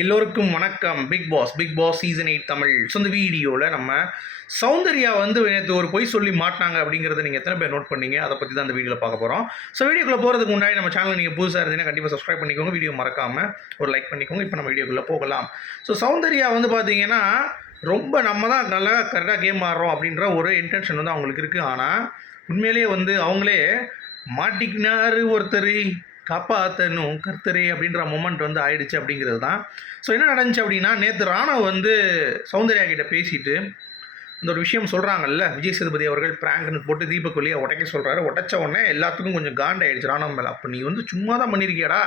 எல்லோருக்கும் வணக்கம். Bigg Boss Bigg Boss season eight Tamil. So இந்த வீடியோவில் நம்ம சௌந்தர்யா வந்து நேற்று ஒரு பொய் சொல்லி மாட்டினாங்க அப்படிங்கிறத நீங்கள் எத்தனை பேர் நோட் பண்ணீங்க? அதை பற்றி தான் அந்த வீடியோவில் பார்க்க போகிறோம் ஸோ வீடியோக்குள்ளே போகிறதுக்கு முன்னாடி நம்ம சேனல் நீங்கள் புதுசாக இருந்தீங்கன்னா கண்டிப்பாக சப்ஸ்கிரைப் பண்ணிக்கோங்க. வீடியோ மறக்காமல் ஒரு லைக் பண்ணிக்கோங்க. இப்போ நம்ம வீடியோக்குள்ளே போகலாம். ஸோ சௌந்தர்யா வந்து பார்த்தீங்கன்னா ரொம்ப நம்ம தான் நல்லா கரெக்டாக கேம் ஆடுறோம் அப்படின்ற ஒரு இன்டென்ஷன் வந்து அவங்களுக்கு இருக்குது ஆனால் உண்மையிலேயே வந்து அவங்களே மாட்டிக்கினாரு ஒருத்தர். காப்பாற்றணும் கர்த்தரே அப்படின்ற மொமெண்ட் வந்து ஆயிடுச்சு அப்படிங்கிறது தான் ஸோ என்ன நடந்துச்சு அப்படின்னா நேற்று ராணவ் வந்து சௌந்தர்யா கிட்ட பேசிட்டு இந்த ஒரு விஷயம் சொல்கிறாங்கல்ல விஜய் சேதுபதி அவர்கள் பிராங்க்னு போட்டு தீபக் வழியை உடைக்க சொல்கிறாரு உடைச்ச உடனே எல்லாத்துக்கும் கொஞ்சம் காண்டாயிடுச்சு. ராணவ் மேலே அப்போ நீ வந்து சும்மா தான் பண்ணியிருக்கியாடா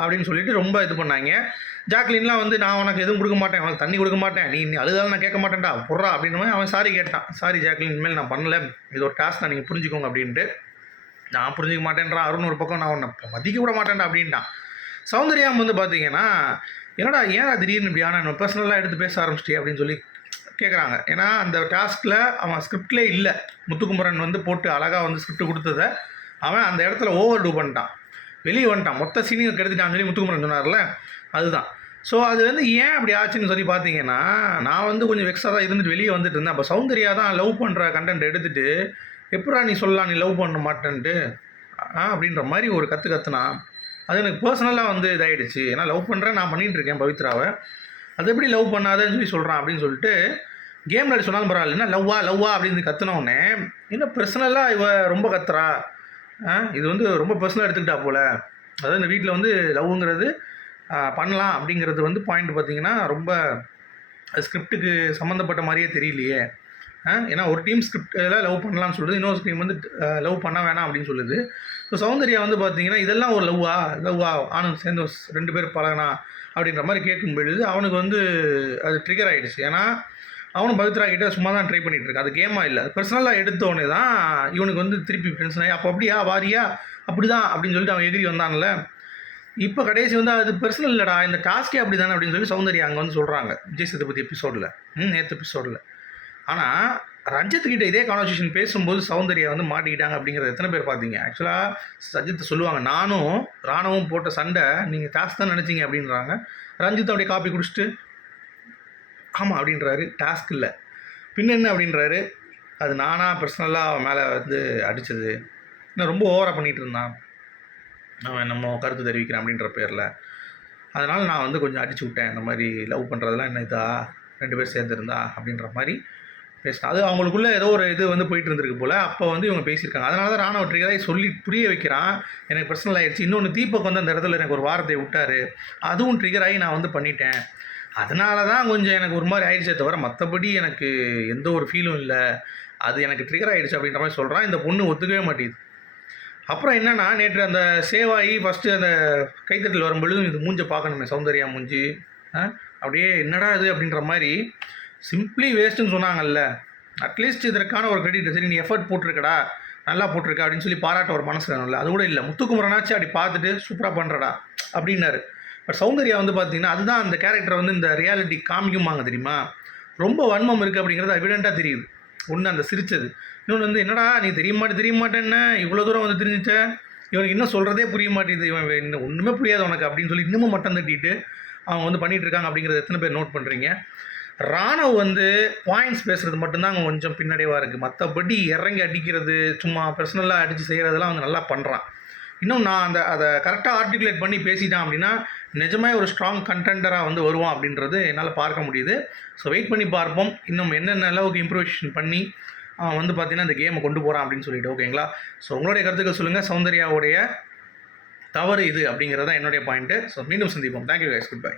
அப்படின்னு சொல்லிட்டு ரொம்ப இது பண்ணாங்க. ஜாக்லின்லாம் வந்து நான் உனக்கு எதுவும் கொடுக்க மாட்டேன். உனக்கு தண்ணி கொடுக்க மாட்டேன். நீ நீ அழுதாலும் நான் கேட்க மாட்டேன்டா. புறா அப்படின்னு அவன் சாரி கேட்டான். சாரி ஜாக்லின் இனிமேல் நான் பண்ணலை. இது ஒரு டாஸ்க் தான். நீங்கள் புரிஞ்சுக்கோங்க அப்படின்ட்டு. நான் புரிஞ்சுக்க மாட்டேன்றான் அருண் ஒரு பக்கம் நான் உன்னை மதிக்க விட மாட்டேன்டா அப்படின்ட்டான் சௌந்தர்யாம் வந்து பார்த்தீங்கன்னா என்னடா ஏன் திடீர்னு இப்படி ஆனால் பர்சனலாக எடுத்து பேச ஆரம்பிச்சிட்டே அப்படின்னு சொல்லி கேட்குறாங்க ஏன்னா அந்த டாஸ்கில் அவன் ஸ்கிரிப்ட்லேயே இல்லை. முத்துக்குமரன் வந்து போட்டு அழகாக வந்து ஸ்கிரிப்ட் கொடுத்ததை அவன் அந்த இடத்துல ஓவர் டூ பண்ணிட்டான். வெளியே வந்துட்டான். மொத்த சீனியர் கெடுத்துட்டான்னு சொல்லி முத்துக்குமரன் சொன்னார்ல. அதுதான். ஸோ அது வந்து ஏன் அப்படி ஆச்சுன்னு சொல்லி பார்த்தீங்கன்னா நான் வந்து கொஞ்சம் வெக்ஸாக தான் இருந்துட்டு வெளியே வந்துட்டு இருந்தேன். அப்போ சௌந்தர்யா தான் லவ் பண்ணுற கண்டென்ட் எடுத்துகிட்டு எப்படா நீ சொல்லலாம் நீ லவ் பண்ண மாட்டேன்ட்டு? ஆ அப்படின்ற மாதிரி ஒரு கற்று கத்துனா அது எனக்கு பர்சனலாக வந்து இதாகிடுச்சு ஏன்னா லவ் பண்ணுறேன் நான் பண்ணிகிட்டு இருக்கேன் பவித்ராவை. அது எப்படி லவ் பண்ணாதேன்னு சொல்லி சொல்கிறான் அப்படின்னு சொல்லிட்டு கேம் விளையாடி சொன்னாலும் பரவாயில்ல. லவ்வா லவ்வா அப்படின்னு கத்துனோடனே இன்னும் பர்சனலாக இவ ரொம்ப கத்துறா? இது வந்து ரொம்ப பர்சனலாக எடுத்துக்கிட்டா போல். அதாவது இந்த வீட்டில் வந்து லவ்ங்கிறது பண்ணலாம் அப்படிங்கிறது வந்து பாயிண்ட் பார்த்திங்கன்னா ரொம்ப ஸ்கிரிப்டுக்கு சம்மந்தப்பட்ட மாதிரியே தெரியலையே. ஏன்னா ஒரு டீம் ஸ்கிரிப்டில் லவ் பண்ணலாம்னு சொல்லுது இன்னொரு டீம் வந்து லவ் பண்ண வேணாம் அப்படின்னு சொல்லுது. ஸோ சௌந்தர்யா வந்து பார்த்தீங்கன்னா இதெல்லாம் ஒரு லவ்வா லவ்வா ஆனந்த் சேர்ந்து ரெண்டு பேர் பழகனா அப்படின்ற மாதிரி கேட்கும் பொழுது அவனுக்கு வந்து அது ட்ரிகர் ஆகிடுச்சு ஏன்னா அவனும் பவித்ரா கிட்டே சும்மா தான் ட்ரை பண்ணிட்டு இருக்கான் அது கேமாக இல்லை. பர்சனலாக எடுத்தோடனே தான் இவனுக்கு வந்து திருப்பி டென்ஷன் ஆகி அப்போ அப்படியா வாரியா அப்படி தான் அப்படின்னு சொல்லிட்டு அவன் எகிரி வந்தான்ல. இப்போ கடைசி வந்து அது பர்சனல் இல்லைடா இந்த டாஸ்கே அப்படி தானே அப்படின்னு சொல்லி சௌந்தர்யா அங்கே வந்து சொல்கிறாங்க விஜய் சேதுபதி எபிசோடில் நேற்று எபிசோடில் ஆனால் ரஞ்சித் இதே கான்வர்சேஷன் பேசும்போது சௌந்தர்யா வந்து மாட்டிக்கிட்டாங்க அப்படிங்கிறத எத்தனை பேர் பார்த்தீங்க? ஆக்சுவலாக சஜித் சொல்லுவாங்க நானும் ராணுவம் போட்ட சண்டை நீங்கள் டாஸ்க் தான் நினச்சிங்க அப்படின்றாங்க. ரஞ்சித் அப்படியே காப்பி குடிச்சிட்டு ஆமாம் அப்படின்றாரு. டாஸ்க் இல்லை. பின்ன என்ன? அப்படின்றாரு. அது நானாக பர்சனலாக மேலே வந்து அடித்தது இன்னும் ரொம்ப ஓவராக பண்ணிகிட்டு இருந்தான். அவன் நம்ம கருத்து தெரிவிக்கிறேன் அப்படின்ற பேரில். அதனால் நான் வந்து கொஞ்சம் அடிச்சு விட்டேன். இந்த மாதிரி லவ் பண்ணுறதெல்லாம் என்ன இதா? ரெண்டு பேர் சேர்ந்துருந்தா? அப்படின்ற மாதிரி பேசினா அது அவங்களுக்குள்ள ஏதோ ஒரு இது வந்து போயிட்டு இருந்திருக்கு போல். அப்போ வந்து இவங்க பேசியிருக்காங்க. அதனால தான் ராணுவ ட்ரிகரை சொல்லி புரிய வைக்கிறான். எனக்கு பர்சனல் ஆகிடுச்சு இன்னொன்று தீபக் வந்து அந்த இடத்துல எனக்கு ஒரு வாரத்தை விட்டார். அதுவும் ட்ரிகர் ஆகி நான் வந்து பண்ணிட்டேன். அதனால தான் கொஞ்சம் எனக்கு ஒரு மாதிரி ஆயிடுச்சே தவிர மற்றபடி எனக்கு எந்த ஒரு ஃபீலும் இல்லை. அது எனக்கு ட்ரிகர் ஆகிடுச்சு அப்படின்ற மாதிரி சொல்கிறான் இந்த பொண்ணு ஒத்துக்கவே மாட்டேங்குது. அப்புறம் என்னென்னா நேற்று அந்த சேவாயி ஃபஸ்ட்டு அந்த கைத்தட்டில் வரும்பொழுது இது மூஞ்சை பார்க்கணுமே சௌந்தர்யா மூஞ்சி. அப்படியே என்னடா இது அப்படின்ற மாதிரி சிம்பிளி வேஸ்ட்டுன்னு சொன்னாங்கல்ல. அட்லீஸ்ட் இதற்கான ஒரு கிரெடிட் சரி நீ எஃபர்ட் போட்டிருக்கடா. நல்லா போட்டிருக்க அப்படின்னு சொல்லி பாராட்ட ஒரு மனசு வேணும்ல. அது கூட இல்லை. முத்துக்குமரனாச்சு அப்படி பார்த்துட்டு சூப்பராக பண்ணுறடா அப்படின்னாரு. பட் சௌந்தர்யா வந்து பார்த்தீங்கன்னா அதுதான் அந்த கேரக்டரை வந்து இந்த ரியாலிட்டி காமிக்குமாங்க தெரியுமா? ரொம்ப வன்மம் இருக்குது அப்படிங்கிறது எவிடெண்ட்டாக தெரியுது. ஒன்று அந்த சிரிச்சது. இன்னொன்று வந்து என்னடா நீ தெரிய மாட்டே தெரிய மாட்டேன்னு இவ்வளோ தூரம் வந்து தெரிஞ்சிட்ட? இவனுக்கு இன்னும் சொல்கிறதே புரிய மாட்டேங்குது. இவன் இன்னும் ஒன்றுமே புரியாது உனக்கு அப்படின்னு சொல்லி இன்னமும் மட்டம் தட்டிட்டு அவங்க வந்து பண்ணிகிட்டு இருக்காங்க அப்படிங்கிறத எத்தனை பேர் நோட் பண்ணுறீங்க ராணவ் வந்து பாயிண்ட்ஸ் பேசுகிறது மட்டும்தான் அங்கே கொஞ்சம் பின்னடைவாக இருக்குது மற்றபடி இறங்கி அடிக்கிறது சும்மா பர்சனலாக அடித்து செய்கிறதெல்லாம் வந்து நல்லா பண்ணுறான் இன்னும் நான் அந்த அதை கரெக்டாக ஆர்டிகுலேட் பண்ணி பேசிட்டான் அப்படின்னா நிஜமே ஒரு ஸ்ட்ராங் கண்டெண்டராக வந்து வருவான் அப்படின்றது என்னால் பார்க்க முடியுது. ஸோ வெயிட் பண்ணி பார்ப்போம். இன்னும் என்னென்ன அளவுக்கு இம்ப்ரூவேஷன் பண்ணி அவன் வந்து பார்த்தீங்கன்னா இந்த கேமை கொண்டு போகிறான் அப்படின்னு சொல்லிட்டு ஓகேங்களா ஸோ உங்களுடைய கருத்துக்கள் சொல்லுங்கள் சௌந்தர்யாவுடைய தவறு இது அப்படிங்கிறது தான் என்னுடைய பாயிண்ட்டு ஸோ மீண்டும் சந்திப்போம். Thank you guys good bye